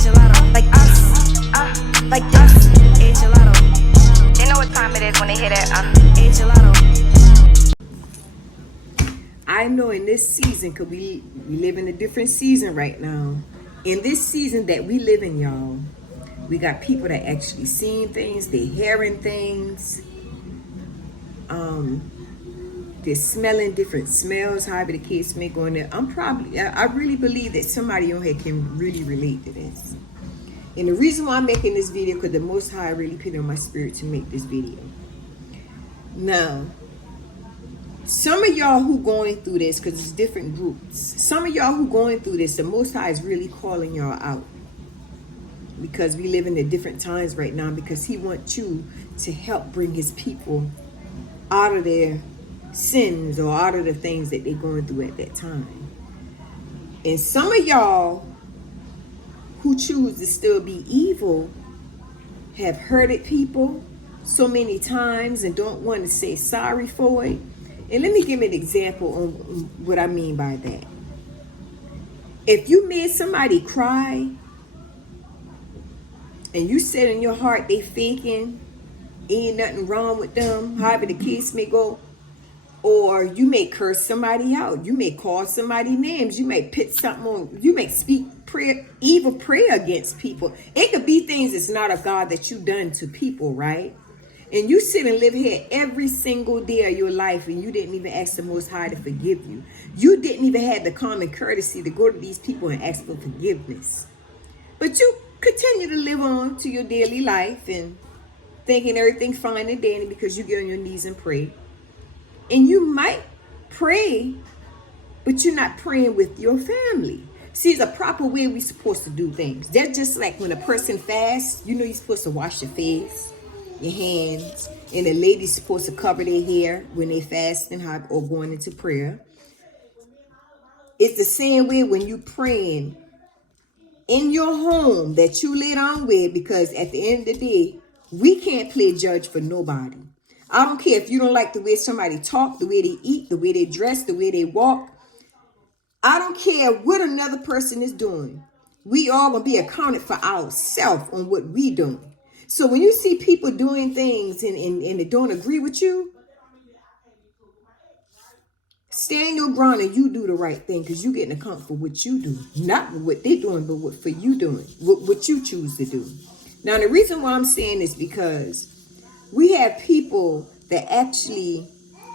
Gelato. Like this. Gelato. They know what time it is when they hear that. Gelato. I know in this season, because we live in a different season right now. In this season that we live in, y'all, we got people that actually seeing things, they hearing things, they're smelling different smells, however the case may go in there. I really believe that somebody on here can really relate to this. And the reason why I'm making this video, because the Most High really put it on my spirit to make this video. Now, some of y'all who going through this, because it's different groups, some of y'all who going through this, the Most High is really calling y'all out. Because we live in the different times right now, because he wants you to help bring his people out of their sins or out of the things that they're going through at that time. And some of y'all who choose to still be evil have hurted people so many times and don't want to say sorry for it. And let me give an example on what I mean by that. If you made somebody cry and you said in your heart they faking, ain't nothing wrong with them, however the case may go, or you may curse somebody out, you may call somebody names, you may put something on, you may speak evil prayer against people. It could be things that's not of God that you done to people, right? And you sit and live here every single day of your life and you didn't even ask the Most High to forgive you. You didn't even have the common courtesy to go to these people and ask for forgiveness. But you continue to live on to your daily life and thinking everything's fine and dandy because you get on your knees and pray. And you might pray, but you're not praying with your family. See, it's a proper way we're supposed to do things. That's just like when a person fasts, you know you're supposed to wash your face, your hands, and the lady's supposed to cover their hair when they fasting or going into prayer. It's the same way when you praying in your home that you lay down with, because at the end of the day, we can't play judge for nobody. I don't care if you don't like the way somebody talk, the way they eat, the way they dress, the way they walk. I don't care what another person is doing. We all gonna be accounted for ourselves on what we doing. So when you see people doing things and they don't agree with you, stand your ground and you do the right thing, because you getting account for what you do. Not what they're doing, but what for you doing, what you choose to do. Now, the reason why I'm saying this because we have people that actually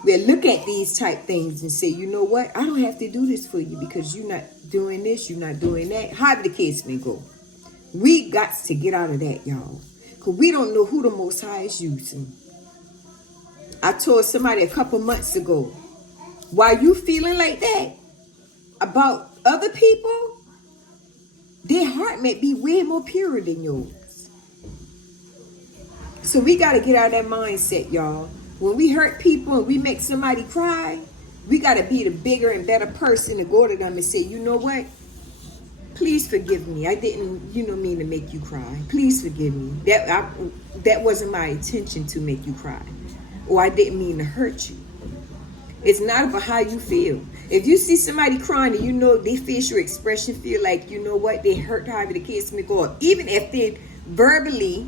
will look at these type things and say, you know what? I don't have to do this for you because you're not doing this, you're not doing that. However the case may go. We got to get out of that, y'all. Because we don't know who the Most High is using. I told somebody a couple months ago, while you feeling like that about other people, their heart may be way more pure than yours. So we got to get out of that mindset, y'all. When we hurt people and we make somebody cry, we got to be the bigger and better person to go to them and say, you know what? Please forgive me. I didn't, mean to make you cry. Please forgive me. That wasn't my intention to make you cry. Or I didn't mean to hurt you. It's not about how you feel. If you see somebody crying and you know their facial expression feel like, you know what, they hurt, however the case may go, even if they verbally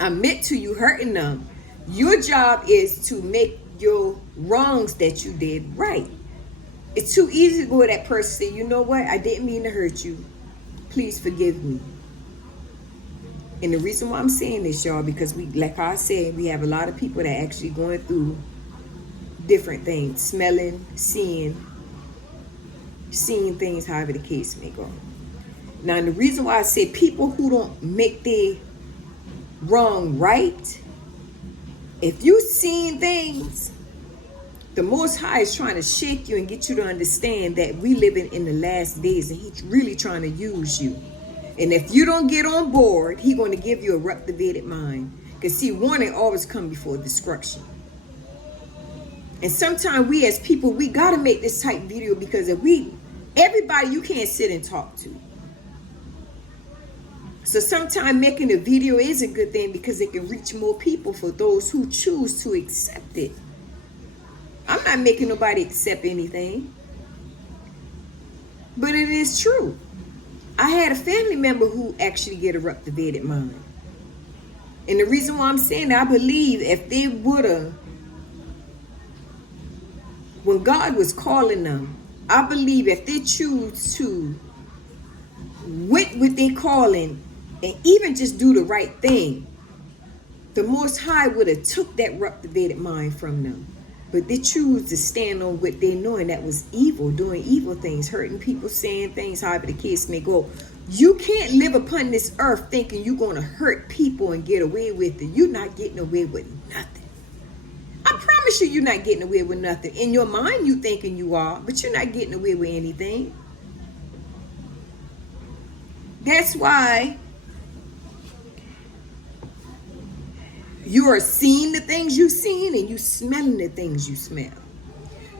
admit to you hurting them, your job is to make your wrongs that you did right. It's too easy to go to that person and say, you know what, I didn't mean to hurt you. Please forgive me. And the reason why I'm saying this, y'all, because like I said, we have a lot of people that actually going through different things, smelling, seeing things, however the case may go. Now, the reason why I say people who don't make their wrong right, if you seeing things, the Most High is trying to shake you and get you to understand that we living in the last days and he's really trying to use you. And if you don't get on board, he's going to give you a reprobated mind. Because see, warning always come before destruction. And sometimes we as people, we got to make this type video, because everybody you can't sit and talk to. So sometimes making a video is a good thing because it can reach more people for those who choose to accept it. I'm not making nobody accept anything. But it is true. I had a family member who actually get a reprobated mind. And the reason why I'm saying that, I believe if they would have, when God was calling them, I believe if they choose to with what they calling and even just do the right thing, the Most High would have took that reprobated mind from them. But they choose to stand on what they know, and that was evil, doing evil things, hurting people, saying things, however the case may go. You can't live upon this earth thinking you're going to hurt people and get away with it. You're not getting away with nothing. I promise you, you're not getting away with nothing. In your mind, you thinking you are, but you're not getting away with anything. That's why you are seeing the things you've seen and you smelling the things you smell.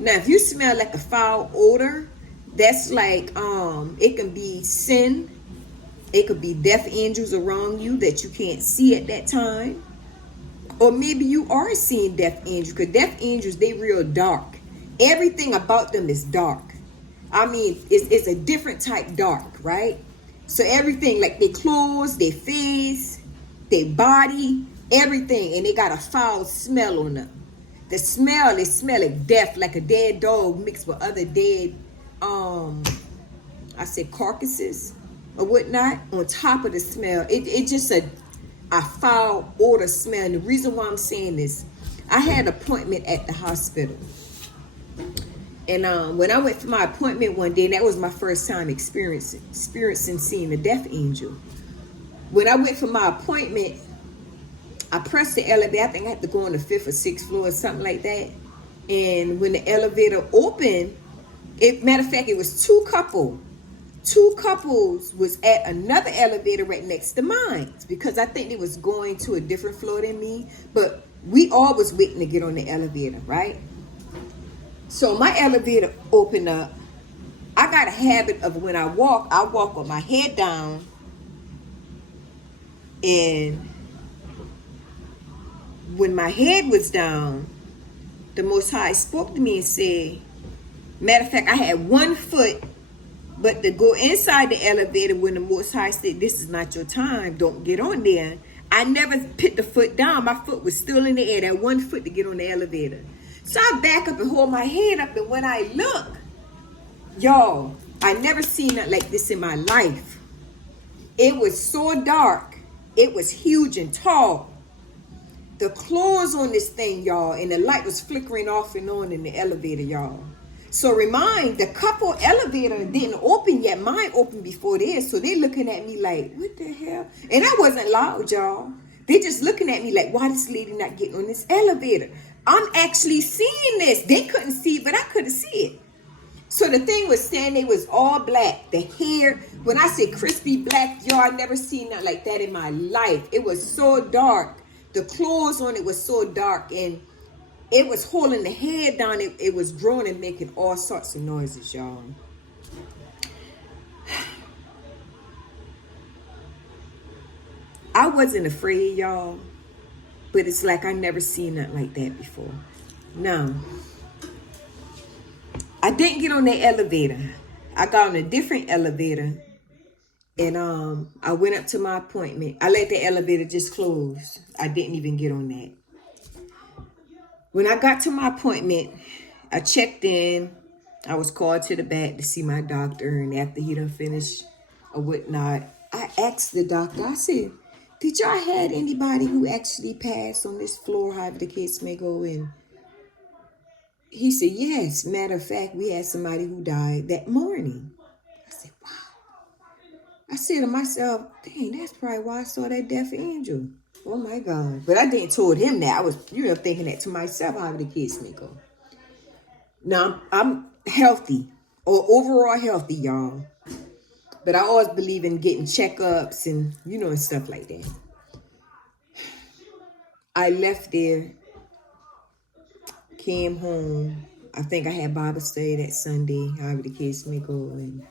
Now, if you smell like a foul odor, that's like it can be sin. It could be death angels around you that you can't see at that time. Or maybe you are seeing death angels, because death angels, they real dark. Everything about them is dark. I mean, it's a different type dark, right? So everything, like their clothes, their face, their body, everything, and they got a foul smell on them. The smell, they smell like death, like a dead dog mixed with other dead, I said carcasses or whatnot. On top of the smell, it just a foul odor smell. And the reason why I'm saying this, I had an appointment at the hospital, and when I went for my appointment one day, and that was my first time experiencing seeing a death angel. When I went for my appointment, I pressed the elevator. I think I had to go on the 5th or 6th floor or something like that. And when the elevator opened, matter of fact, it was two couples was at another elevator right next to mine, because I think they was going to a different floor than me, but we all was waiting to get on the elevator, right? So my elevator opened up. I got a habit of when I walk with my head down, and when my head was down, the Most High spoke to me and said, matter of fact, I had one foot, but to go inside the elevator, when the Most High said, this is not your time, don't get on there, I never put the foot down. My foot was still in the air, that one foot to get on the elevator. So I back up and hold my head up, and when I look, y'all, I never seen nothing like this in my life. It was so dark. It was huge and tall. The claws on this thing, y'all, and the light was flickering off and on in the elevator, y'all. So remind, the couple elevator didn't open yet. Mine opened before this. So they looking at me like, what the hell? And I wasn't loud, y'all. They just looking at me like, why this lady not getting on this elevator? I'm actually seeing this. They couldn't see it, but I couldn't see it. So the thing was saying it was all black. The hair, when I say crispy black, y'all, I never seen nothing like that in my life. It was so dark. The clothes on it was so dark, and it was holding the head down. It was growing and making all sorts of noises, y'all. I wasn't afraid, y'all, but it's like I never seen nothing like that before. No. I didn't get on that elevator. I got on a different elevator, and I went up to my appointment. I let the elevator just close. I didn't even get on that. When I got to my appointment, I checked in. I was called to the back to see my doctor, and after he done finished or whatnot, I asked the doctor, I said, did y'all had anybody who actually passed on this floor, however the case may go? And he said, yes. Matter of fact, we had somebody who died that morning. I said, wow. I said to myself, dang, that's probably why I saw that death angel. Oh my God. But I didn't told him that. I was, thinking that to myself, however the case may go. Now, I'm healthy, or overall healthy, y'all. But I always believe in getting checkups and, and stuff like that. I left there, came home. I think I had Bible study that Sunday, however the case may go. And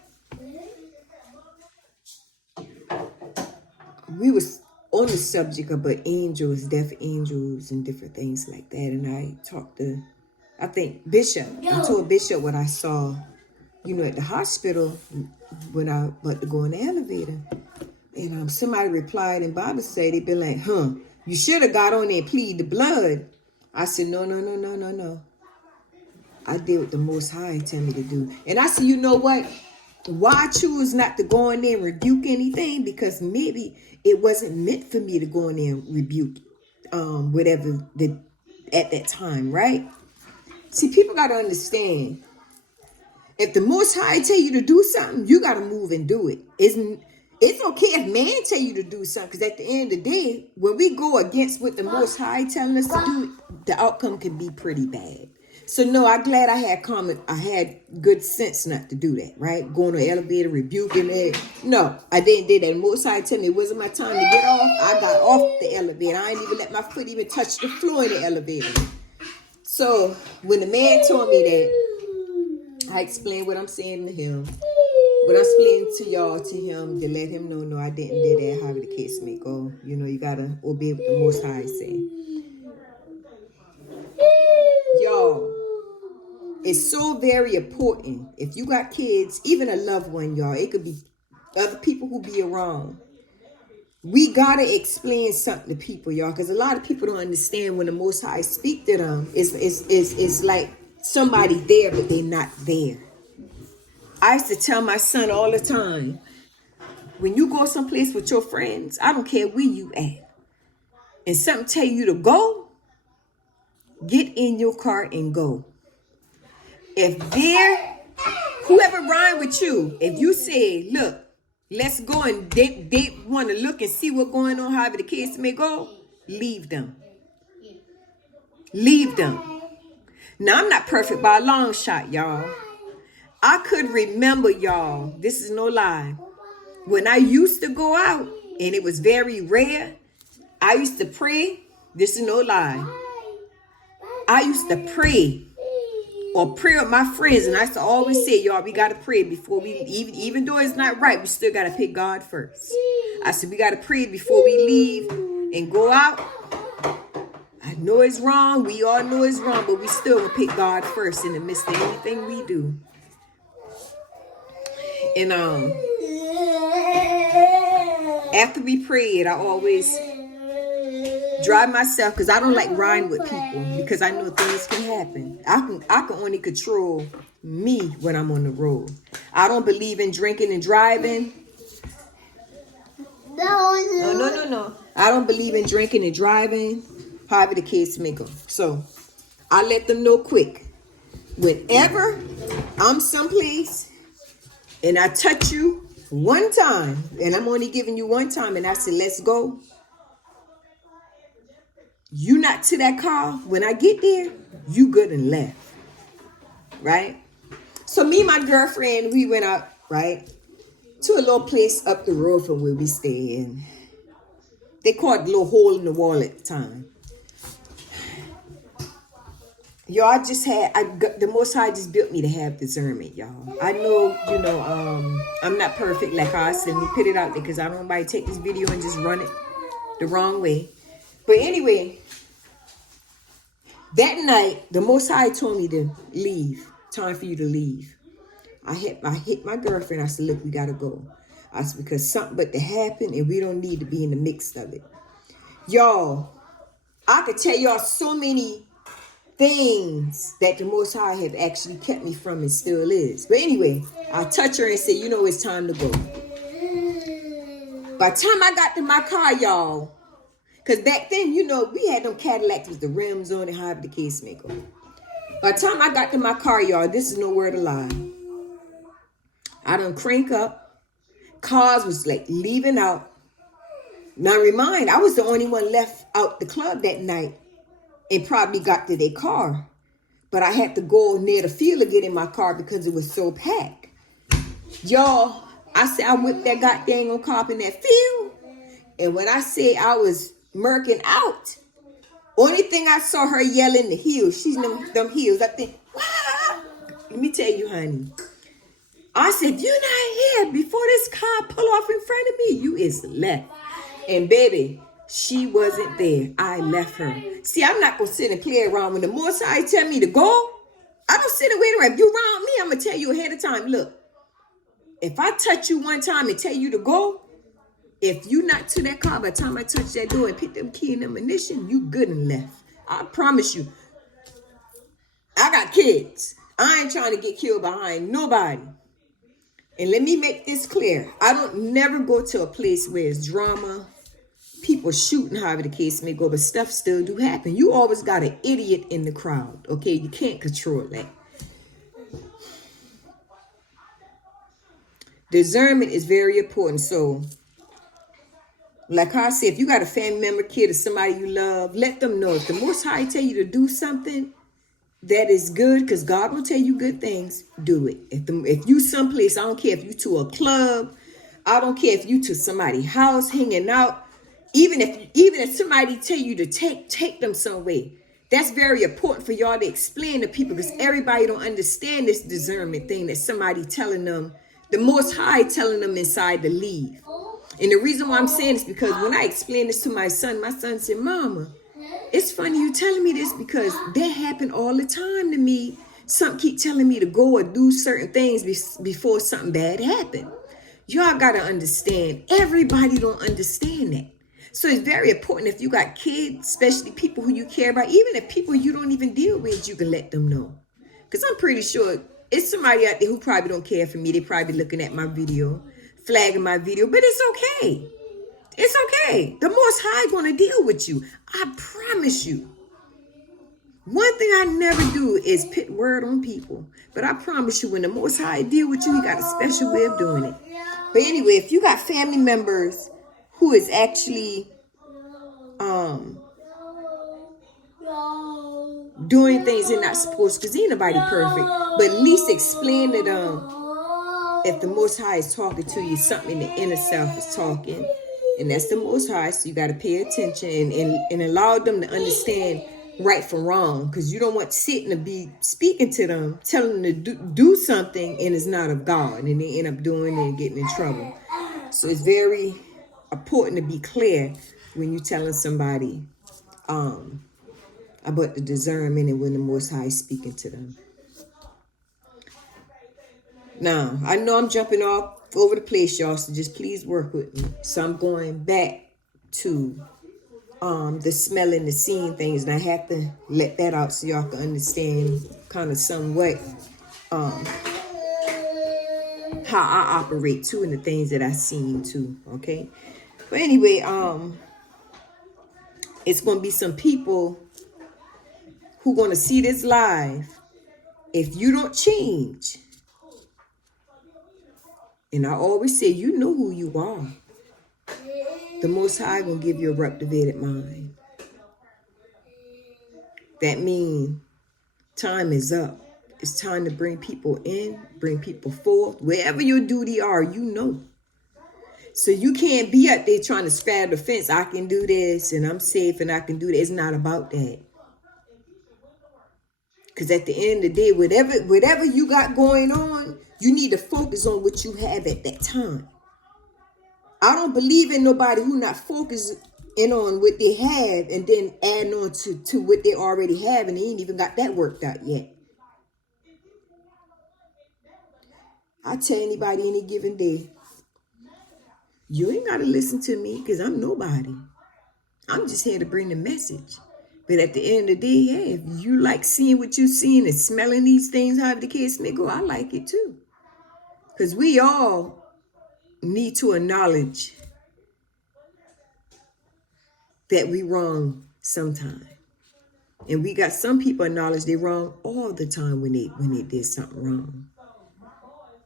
we was on the subject about angels, death angels, and different things like that. And I talked to, I think, Bishop. I told Bishop what I saw. at the hospital when I about to go in the elevator. And somebody replied in Bible study, they been like, you should have got on there and plead the blood. I said, no. I did what the Most High tell me to do. And I said, you know what? Why I choose not to go in there and rebuke anything? Because maybe it wasn't meant for me to go in there and rebuke whatever at that time, right? See, people got to understand, if the Most High tell you to do something, you got to move and do it. It's okay if man tell you to do something, because at the end of the day, when we go against what the Most High telling us to do, the outcome can be pretty bad. So no, I'm glad I had good sense not to do that, right? Going to the elevator, rebuking it. No, I didn't do that. The Most High tell me it wasn't my time to get off. I got off the elevator. I didn't even let my foot even touch the floor in the elevator. So when the man told me that, I explained what I'm saying to him. But I explained to y'all, to him, to let him know, no, I didn't do that, however the case may go. You got to obey what the Most High say. Y'all, it's so very important. If you got kids, even a loved one, y'all, it could be other people who be around. We got to explain something to people, y'all, because a lot of people don't understand when the Most High speak to them. It's like somebody there, but they're not there. I used to tell my son all the time, when you go someplace with your friends, I don't care where you at, and something tell you to go, get in your car and go. If whoever ride with you, if you say, look, let's go, and they want to look and see what's going on, however the case may go, leave them. Leave them. Now, I'm not perfect by a long shot, y'all. I could remember, y'all, this is no lie, when I used to go out, and it was very rare, I used to pray. This is no lie. I used to pray or pray with my friends, and I used to always say, y'all, we got to pray before we, even though it's not right, we still got to pick God first. I said, we got to pray before we leave and go out. I know it's wrong. We all know it's wrong, but we still will pick God first in the midst of anything we do. And after we prayed, I always drive myself, because I don't like riding with people, because I know things can happen. I can only control me when I'm on the road. I don't believe in drinking and driving. No. I don't believe in drinking and driving, however the case may go. So I let them know quick. Whenever I'm someplace and I touch you one time, and I'm only giving you one time, and I said, let's go. You not to that car. When I get there, you good and left. Right? So me and my girlfriend, we went out, right, to a little place up the road from where we stay in. They called it a little hole in the wall at the time. Y'all, the Most High just built me to have discernment, y'all. I know, I'm not perfect like I said. Let me put it out there, because I don't want anybody to take this video and just run it the wrong way. But anyway, that night, the Most High told me to leave. Time for you to leave. I hit my girlfriend. I said, look, we got to go. I said, because something but to happen, and we don't need to be in the mix of it. Y'all, I could tell y'all so many things that the Most High have actually kept me from, and still is. But anyway, I touch her and say, it's time to go. By the time I got to my car, y'all, because back then, we had them Cadillacs with the rims on it, however the case may go. By the time I got to my car, y'all, this is no word of lie. I done crank up. Cars was like leaving out. Now remind, I was the only one left out the club that night and probably got to their car. But I had to go near the field to get in my car because it was so packed. Y'all, I said I whipped that goddamn car up in that field. And when I say I was murking out, only thing I saw her yelling the heels. She's them heels. I think, wow. Let me tell you, honey. I said, you're not here before this car pull off in front of me. You is left. And baby, she wasn't there. I left her. See, I'm not going to sit and play around. When the Most High tell me to go, I don't sit and wait around. If you around me, I'm going to tell you ahead of time. Look, if I touch you one time and tell you to go, if you not to that car by the time I touch that door and pick them key and ammunition, you good and left. I promise you. I got kids. I ain't trying to get killed behind nobody. And let me make this clear. I don't never go to a place where it's drama, people shooting, however the case may go, but stuff still do happen. You always got an idiot in the crowd, okay? You can't control that. Discernment is very important. So, like I said, if you got a family member, kid, or somebody you love, let them know. If the Most High tell you to do something that is good, because God will tell you good things, do it. If you someplace, I don't care if you to a club, I don't care if you to somebody's house hanging out, even if somebody tell you to take them somewhere, that's very important for y'all to explain to people, because everybody don't understand this discernment thing that somebody telling them, the Most High telling them inside to leave. And the reason why I'm saying this, because when I explained this to my son said, Mama, it's funny you telling me this, because that happened all the time to me. Some keep telling me to go or do certain things before something bad happened. Y'all got to understand, everybody don't understand that. So it's very important, if you got kids, especially people who you care about, even if people you don't even deal with, you can let them know. Because I'm pretty sure it's somebody out there who probably don't care for me. They probably looking at my video, flagging my video, but it's okay. It's okay. The Most High going to deal with you. I promise you. One thing I never do is put word on people. But I promise you, when the Most High deal with you, he got a special way of doing it. But anyway, if you got family members who is actually doing things they're not supposed to, because ain't nobody perfect, but at least explain to them, if the Most High is talking to you, something in the inner self is talking, and that's the Most High, so you got to pay attention and allow them to understand right from wrong, because you don't want sitting to be speaking to them, telling them to do something, and it's not of God, and they end up doing it and getting in trouble. So it's very important to be clear when you're telling somebody about the discernment and when the Most High is speaking to them. Now, I know I'm jumping off over the place, y'all, so just please work with me. So I'm going back to the smelling, the seeing things, and I have to let that out so y'all can understand kind of somewhat how I operate too, and the things that I seen too, okay? But anyway, it's going to be some people who going to see this live. If you don't change, and I always say, you know who you are. The Most High going to give you a reprobated mind. That means time is up. It's time to bring people in, bring people forth. Wherever your duty are, you know. So you can't be out there trying to straddle the fence. I can do this and I'm safe and I can do that. It's not about that. Because at the end of the day, whatever you got going on, you need to focus on what you have at that time. I don't believe in nobody who not focusing on what they have and then adding on to what they already have, and they ain't even got that worked out yet. I tell anybody any given day, you ain't got to listen to me because I'm nobody. I'm just here to bring the message. But at the end of the day, yeah, if you like seeing what you're seeing and smelling these things, however the case may go, I like it too. Because we all need to acknowledge that we wrong sometime. And we got some people acknowledge they wrong all the time when they did something wrong.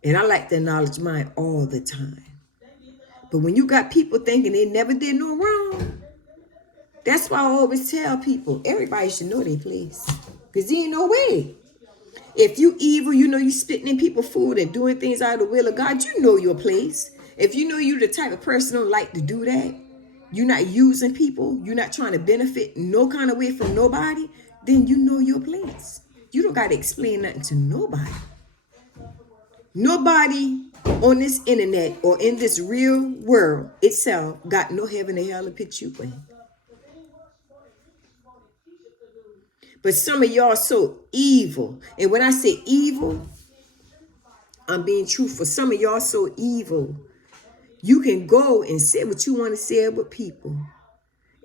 And I like to acknowledge mine all the time. But when you got people thinking they never did no wrong, that's why I always tell people, everybody should know their place. Because there ain't no way. If you evil, you know you spitting in people's food and doing things out of the will of God, you know your place. If you know you're the type of person who don't like to do that, you're not using people, you're not trying to benefit no kind of way from nobody, then you know your place. You don't got to explain nothing to nobody. Nobody on this internet or in this real world itself got no heaven or hell to put you in. But some of y'all so evil. And when I say evil, I'm being truthful. Some of y'all so evil. You can go and say what you want to say with people.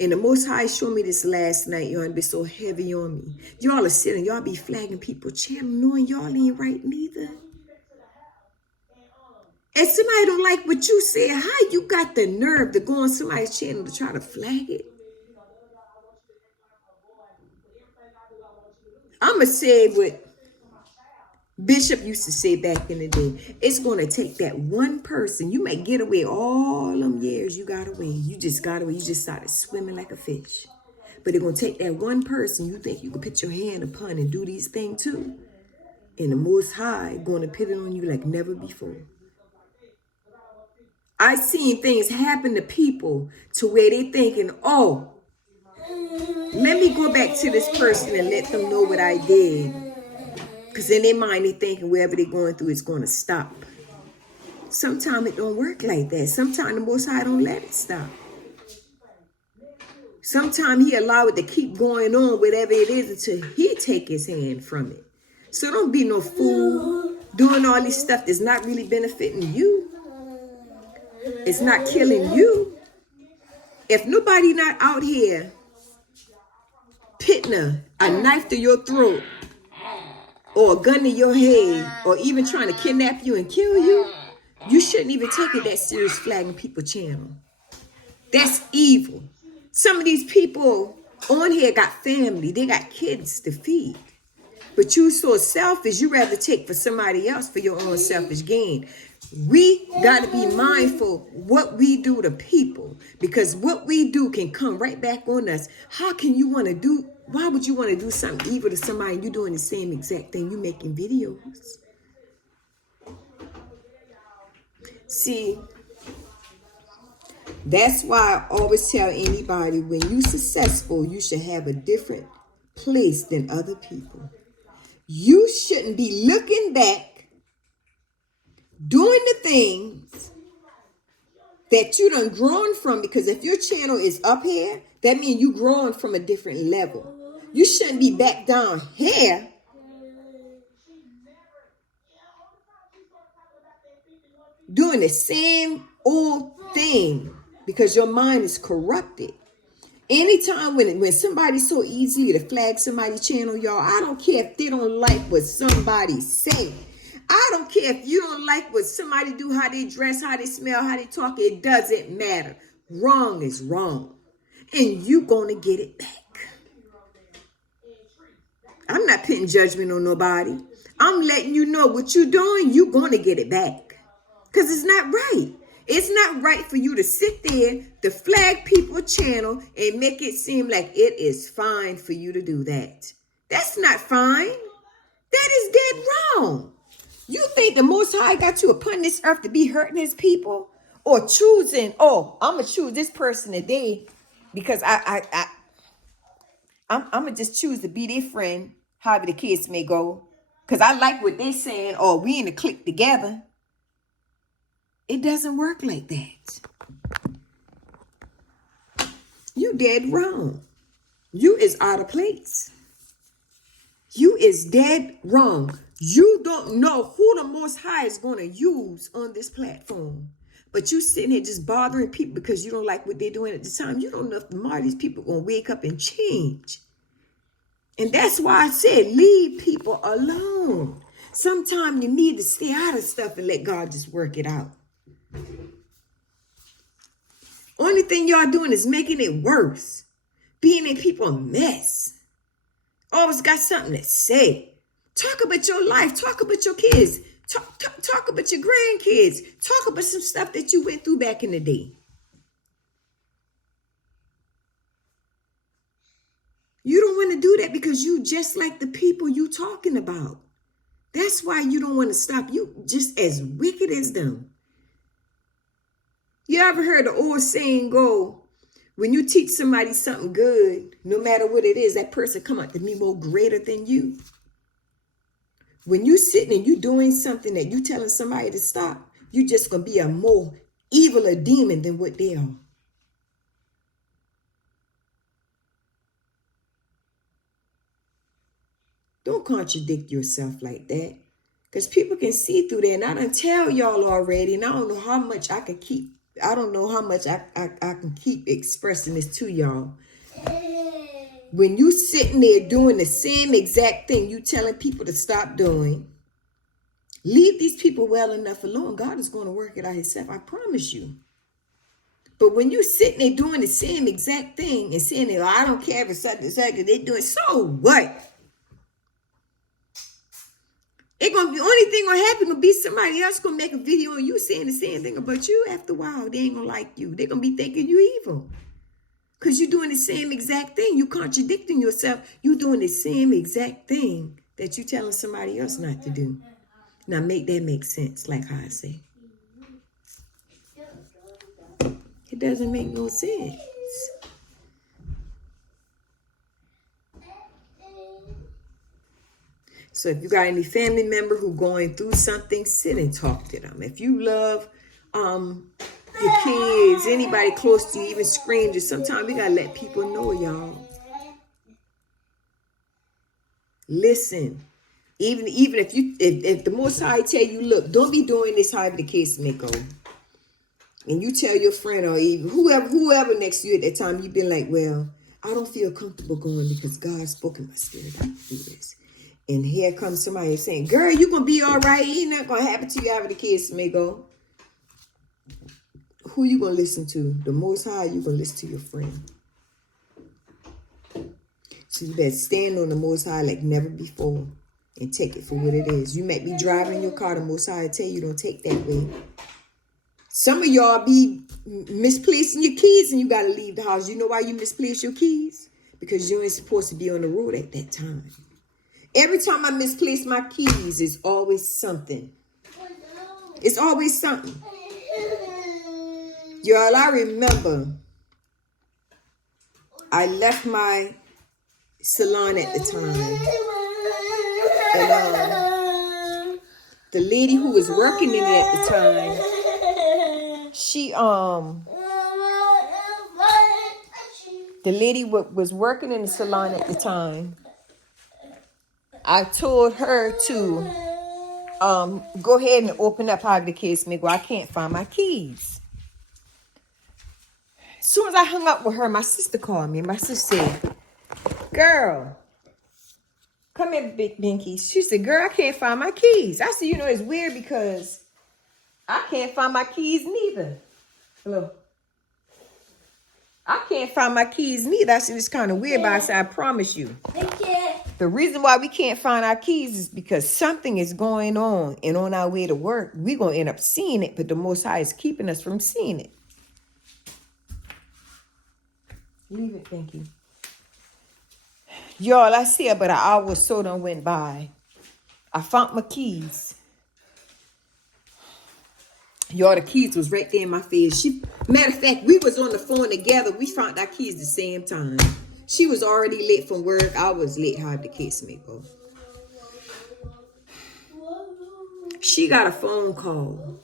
And the Most High showed me this last night, y'all, and been so heavy on me. Y'all are sitting, y'all be flagging people channel, knowing y'all ain't right neither. And somebody don't like what you said. How you got the nerve to go on somebody's channel to try to flag it? I'ma say what Bishop used to say back in the day. It's gonna take that one person. You may get away all them years you got away. You just got away. You just started swimming like a fish. But it's gonna take that one person you think you can put your hand upon and do these things too. And the Most High gonna put it on you like never before. I seen things happen to people to where they thinking, oh, let me go back to this person and let them know what I did. Because in their mind, they thinking wherever they're going through, it's going to stop. Sometimes it don't work like that. Sometimes the Most High don't let it stop. Sometimes he allow it to keep going on, whatever it is, until he take his hand from it. So don't be no fool doing all this stuff that's not really benefiting you. It's not killing you. If nobody not out here pitting a knife to your throat or a gun to your head or even trying to kidnap you and kill you, you shouldn't even take it that serious flagging people channel. That's evil. Some of these people on here got family. They got kids to feed. But you so selfish, you rather take for somebody else for your own selfish gain. We got to be mindful what we do to people, because what we do can come right back on us. How can you want to do, why would you want to do something evil to somebody and you doing the same exact thing? You making videos. See, that's why I always tell anybody, when you're successful, you should have a different place than other people. You shouldn't be looking back, doing the things that you done grown from, because if your channel is up here, that means you growing from a different level. You shouldn't be back down here doing the same old thing because your mind is corrupted. Anytime when somebody's so easy to flag somebody's channel, y'all, I don't care if they don't like what somebody say. I don't care if you don't like what somebody do, how they dress, how they smell, how they talk. It doesn't matter. Wrong is wrong. And you gonna get it back. I'm not putting judgment on nobody. I'm letting you know what you're doing, you're gonna get it back. Because it's not right. It's not right for you to sit there to flag people's channel and make it seem like it is fine for you to do that. That's not fine. That is dead wrong. You think the Most High got you upon this earth to be hurting his people? Or choosing, oh, I'm going to choose this person today because I'm going to just choose to be their friend, however the case may go. Because I like what they saying, or we in a clique together. It doesn't work like that. You dead wrong. You is out of place. You is dead wrong. You don't know who the Most High is going to use on this platform. But you sitting here just bothering people because you don't like what they're doing at the time. You don't know if tomorrow these people are going to wake up and change. And that's why I said leave people alone. Sometimes you need to stay out of stuff and let God just work it out. Only thing y'all doing is making it worse. Being in people a mess. Always got something to say. Talk about your life. Talk about your kids. Talk about your grandkids. Talk about some stuff that you went through back in the day. You don't want to do that because you just like the people you talking about. That's why you don't want to stop. You just as wicked as them. You ever heard the old saying go, when you teach somebody something good, no matter what it is, that person come out to be more greater than you? When you sitting and you doing something that you telling somebody to stop, you just going to be a more eviler demon than what they are. Don't contradict yourself like that. Because people can see through that. And I done tell y'all already, and I don't know how much I can keep. I don't know how much I can keep expressing this to y'all. When you sitting there doing the same exact thing you telling people to stop doing, leave these people well enough alone. God is going to work it out himself. I promise you. But when you sitting there doing the same exact thing and saying, oh, I don't care if it's such and such, they doing, so what? It gonna be, only thing gonna happen gonna be somebody else gonna make a video on you saying the same thing about you. After a while, they ain't gonna like you. They're gonna be thinking you evil. Because you're doing the same exact thing. You contradicting yourself. You doing the same exact thing that you telling somebody else not to do. Now make that make sense, like how I say. It doesn't make no sense. So if you got any family member who going through something, sit and talk to them. If you love your kids, anybody close to you, even strangers, sometimes we gotta let people know, y'all. Listen. Even if the Most High tell you, look, don't be doing this, however the case may go. And you tell your friend or even whoever next to you at that time, you've been like, well, I don't feel comfortable going because God spoke in my spirit. I can do this. And here comes somebody saying, girl, you're going to be all right. Ain't nothing going to happen to you however the case may go. Who you going to listen to? The Most High, you going to listen to your friend. So you better stand on the Most High like never before and take it for what it is. You might be driving your car, the Most High tell you don't take that way. Some of y'all be misplacing your keys and you got to leave the house. You know why you misplace your keys? Because you ain't supposed to be on the road at that time. Every time I misplace my keys, it's always something. It's always something. Y'all, I remember I left my salon at the time. And the lady who was working in it at the time, the lady was working in the salon at the time. I told her to go ahead and open up however the case may go. I can't find my keys. As soon as I hung up with her, my sister called me. My sister said, girl, come here, Big Binky. She said, girl, I can't find my keys. I said, you know, it's weird because I can't find my keys neither. Hello. I can't find my keys neither. I said, it's kind of weird, but I said, I promise you. The reason why we can't find our keys is because something is going on. And on our way to work, we're going to end up seeing it. But the Most High is keeping us from seeing it. Leave it, thank you. Y'all, I see about an hour or so done went by. I found my keys. Y'all, the keys was right there in my face. Matter of fact, we was on the phone together. We found our keys the same time. She was already late from work. I was late, however the case may go. She got a phone call.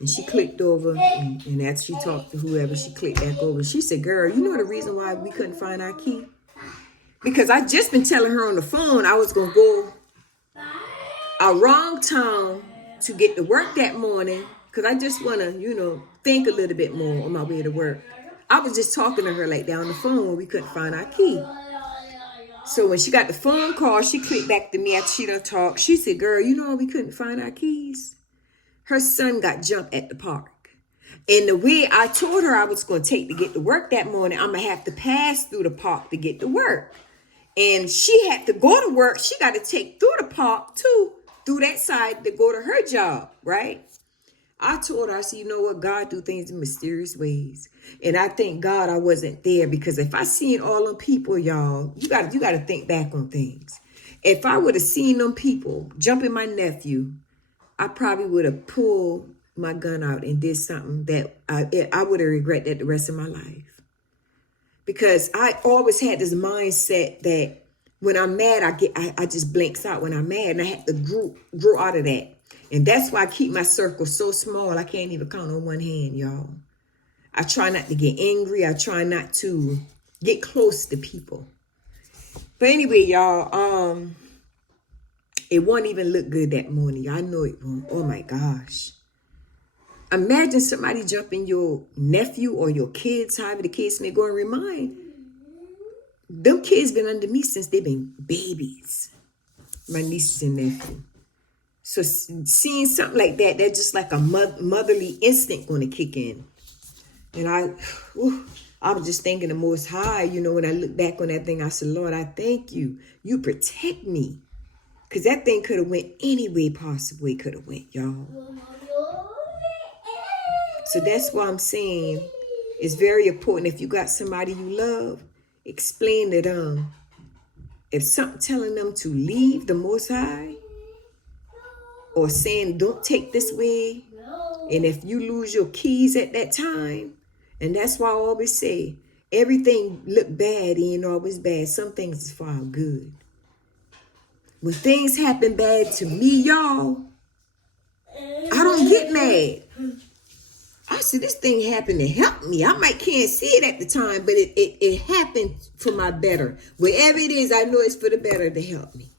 And she clicked over. And as she talked to whoever, she clicked back over. She said, girl, you know the reason why we couldn't find our key? Because I just been telling her on the phone I was going to go a wrong town to get to work that morning. Because I just want to, think a little bit more on my way to work. I was just talking to her like that on the phone when we couldn't find our key. So when she got the phone call, she clicked back to me after she done talked. She said, girl, you know we couldn't find our keys? Her son got jumped at the park. And the way I told her I was going to take to get to work that morning, I'm going to have to pass through the park to get to work. And she had to go to work. She got to take through the park too, through that side to go to her job, right? I told her, I said, you know what? God do things in mysterious ways. And I thank God I wasn't there, because if I seen all them people, y'all, you got to think back on things. If I would have seen them people jumping my nephew, I probably would have pulled my gun out and did something that I would have regretted that the rest of my life. Because I always had this mindset that when I'm mad, I just blinks out when I'm mad, and I had to grow out of that. And that's why I keep my circle so small. I can't even count on one hand, y'all. I try not to get angry. I try not to get close to people. But anyway, y'all, it won't even look good that morning. I know it won't. Oh my gosh. Imagine somebody jumping your nephew or your kids, however the kids may go, and remind them kids been under me since they've been babies. My nieces and nephew. So seeing something like that, that's just like a motherly instinct going to kick in. And I was just thanking the Most High, when I look back on that thing, I said, Lord, I thank you. You protect me. Because that thing could have went any way possible it could have went, y'all. So that's why I'm saying it's very important. If you got somebody you love, explain to them. If something telling them to leave the Most High, or saying don't take this way, and if you lose your keys at that time, and that's why I always say everything look bad ain't always bad. Some things is for our good. When things happen bad to me, y'all, I don't get mad. I said, this thing happened to help me. I can't see it at the time, but it happened for my better. Wherever it is, I know it's for the better to help me.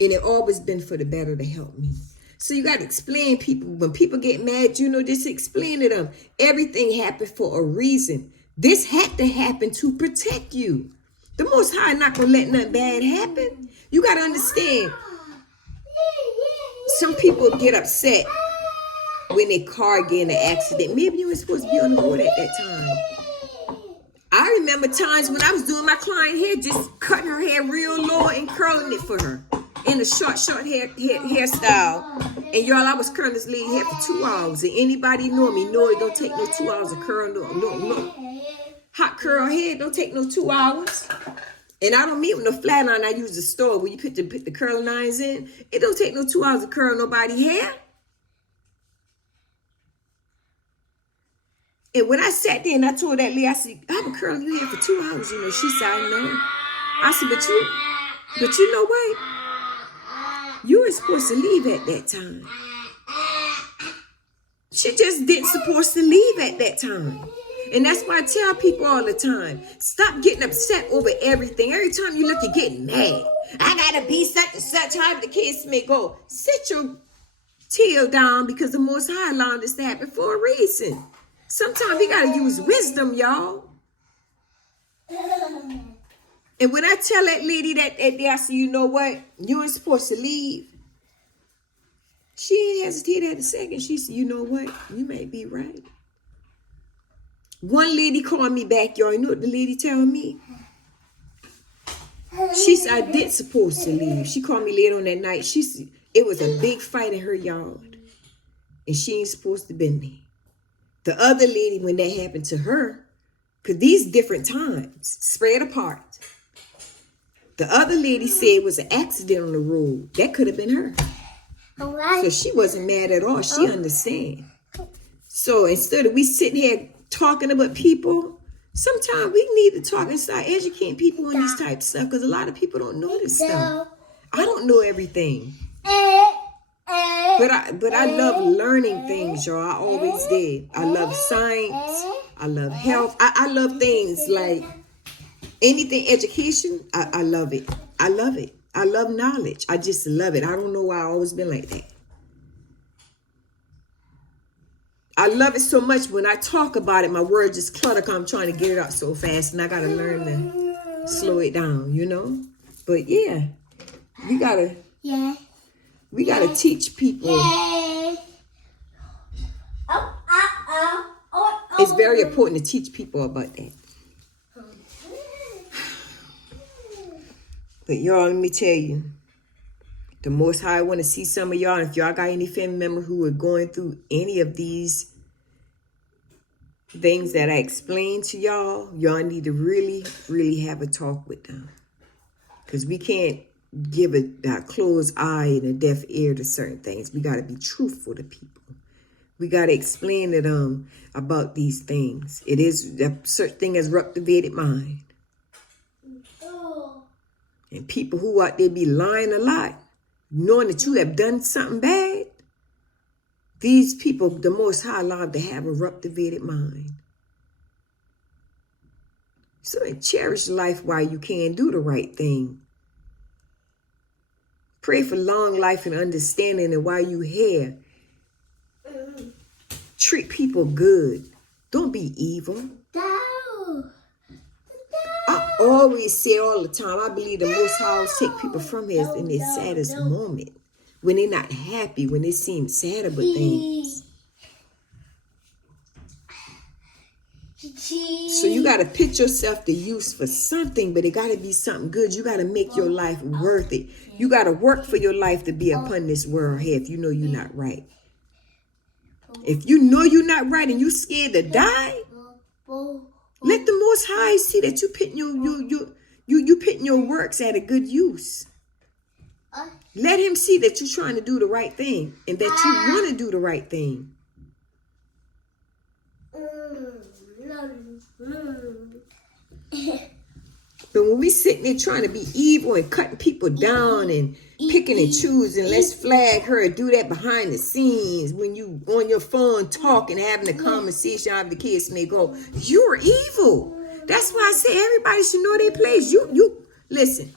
And it always been for the better to help me. So you got to explain people. When people get mad, just explain to them. Everything happened for a reason. This had to happen to protect you. The Most High not going to let nothing bad happen. You got to understand. Some people get upset when their car get in an accident. Maybe you were supposed to be on the road at that time. I remember times when I was doing my client hair, just cutting her hair real low and curling it for her in a short hairstyle. And y'all, I was curling this lady hair for 2 hours. And anybody know me know it don't take no 2 hours to curl no. Hot curl hair don't take no 2 hours. And I don't mean with no flat iron. I use the store where you put the curling irons in. It don't take no 2 hours to curl nobody's hair. And when I sat there and I told that lady, I said, I've been curling your hair for 2 hours. She said, I know. I said, but you know what? You were supposed to leave at that time. She just didn't supposed to leave at that time. And that's why I tell people all the time, stop getting upset over everything. Every time you look, you're getting mad. I gotta be such and such, however the case may go. Sit your tail down, because the Most High allowed this to happen for a reason. Sometimes we got to use wisdom, y'all. And when I tell that lady that day, I say, you know what? You ain't supposed to leave. She ain't hesitated a second. She said, you know what? You may be right. One lady called me back, y'all. You know what the lady told me? She said, I did supposed to leave. She called me later on that night. She said, it was a big fight in her yard. And she ain't supposed to been there. The other lady, when that happened to her, because these different times spread apart. The other lady said it was an accident on the road. That could have been her. So she wasn't mad at all. She understand. So instead of we sitting here talking about people, sometimes we need to talk and start educating people on this type of stuff, because a lot of people don't know this stuff. I don't know everything. But I love learning things, y'all. I always did. I love science. I love health. I love things like anything education. I love it. I love it. I love knowledge. I just love it. I don't know why I've always been like that. I love it so much when I talk about it, my words just clutter because I'm trying to get it out so fast, and I got to learn to slow it down, But yeah, we got to teach people. It's very important to teach people about that. But y'all, let me tell you, the Most High want to see some of y'all. If y'all got any family member who are going through any of these things that I explained to y'all, y'all need to really, really have a talk with them. Because we can't give a closed eye and a deaf ear to certain things. We got to be truthful to people. We got to explain to them about these things. It is a certain thing as reprobated mind. And people who out there be lying a lot, knowing that you have done something bad, these people, the Most High allowed to have a reprobated mind. So cherish life while you can. Do the right thing. Pray for long life and understanding, and while you here, treat people good. Don't be evil. I always say all the time, I believe the Most High will take people from here in their saddest moment. When they're not happy, when they seem sad about things. So you got to pitch yourself to use for something, but it got to be something good. You got to make your life worth it. You got to work for your life to be upon this world here if you know you're not right. If you know you're not right and you're scared to die, let the Most High see that you putting your works at a good use. Let him see that you're trying to do the right thing and that you want to do the right thing. But when we sitting there trying to be evil and cutting people down and picking and choosing, let's flag her, do that behind the scenes when you on your phone talking, having a conversation, how the kids may go, you're evil. That's why I say everybody should know their place. You listen,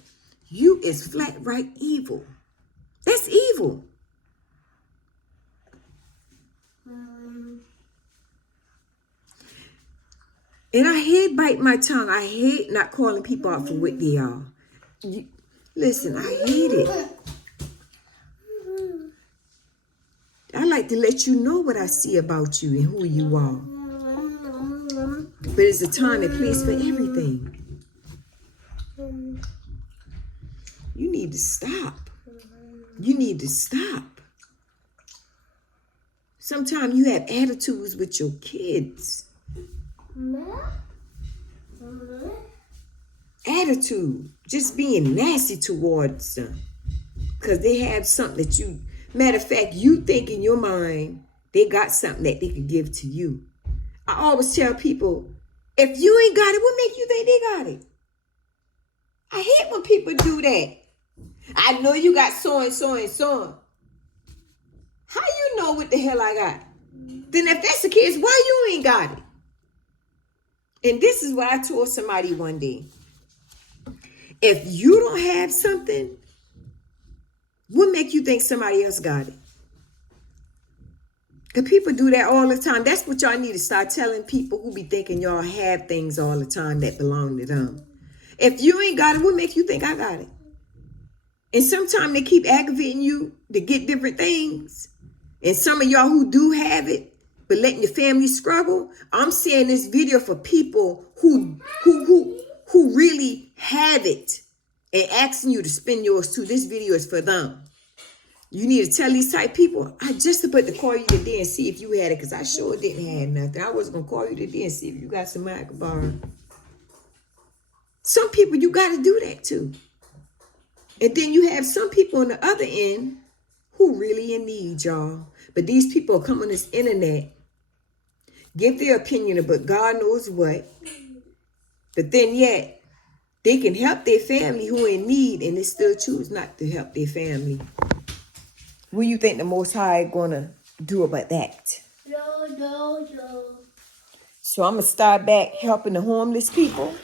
you is flat right evil. That's evil. And I hate bite my tongue. I hate not calling people out for what they are. Listen, I hate it. I like to let you know what I see about you and who you are. But it's a time and place for everything. You need to stop. You need to stop. Sometimes you have attitudes with your kids. Attitude, just being nasty towards them because they have something that you, matter of fact, you think in your mind they got something that they could give to you. I always tell people, if you ain't got it, what make you think they got it? I hate when people do that. I know you got so and so and so. How you know what the hell I got? Then if that's the case, why you ain't got it? And this is what I told somebody one day. If you don't have something, what make you think somebody else got it? Because people do that all the time. That's what y'all need to start telling people who be thinking y'all have things all the time that belong to them. If you ain't got it, what make you think I got it? And sometimes they keep aggravating you to get different things. And some of y'all who do have it, but letting your family struggle, I'm saying this video for people who really have it and asking you to spend yours too. This video is for them. You need to tell these type people, I just about to call you today and see if you had it, because I sure didn't have nothing. I was going to call you today and see if you got some money I could borrow. Some people, you got to do that too. And then you have some people on the other end who really in need, y'all. But these people come on this internet, give their opinion about God knows what. But then yet, they can help their family who in need, and they still choose not to help their family. What do you think the Most High gonna do about that? No. So I'm gonna start back helping the homeless people.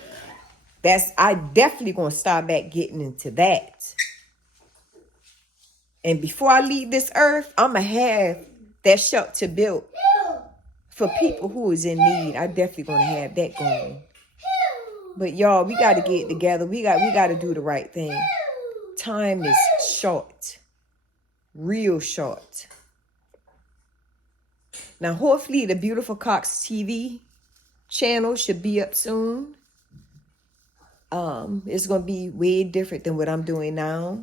I definitely gonna start back getting into that. And before I leave this earth, I'm gonna have that shelter built for people who is in need. I definitely gonna have that going. But y'all, we got to get together. We got to do the right thing. Time is short. Real short. Now, hopefully the Beautiful Cox TV channel should be up soon. It's going to be way different than what I'm doing now.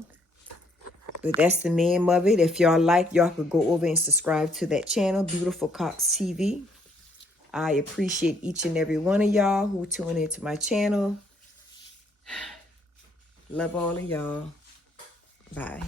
But that's the name of it. If y'all like, y'all could go over and subscribe to that channel, Beautiful Cox TV. I appreciate each and every one of y'all who tune into my channel. Love all of y'all. Bye.